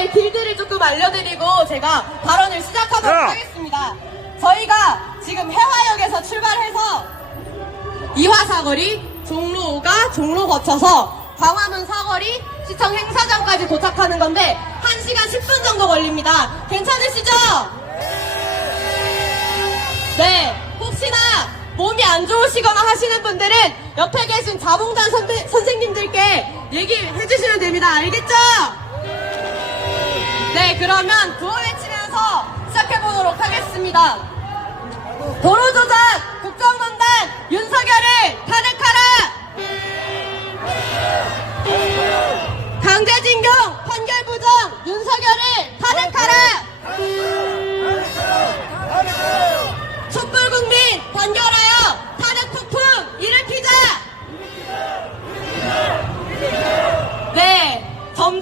저희의 길들을 조금 알려드리고 제가 발언을 시작하도록 야! 하겠습니다. 저희가 지금 해화역에서 출발해서 이화 사거리, 종로 5가 종로 거쳐서 광화문 사거리, 시청 행사장까지 도착하는 건데 1시간 10분 정도 걸립니다. 괜찮으시죠? 네, 혹시나 몸이 안 좋으시거나 하시는 분들은 옆에 계신 선생님들께 얘기해 주시면 됩니다. 알겠죠? 네, 그러면 구호 외치면서 시작해 보도록 하겠습니다. 도로 조작 국정농단 윤석열을 탄핵하라. 강제징 from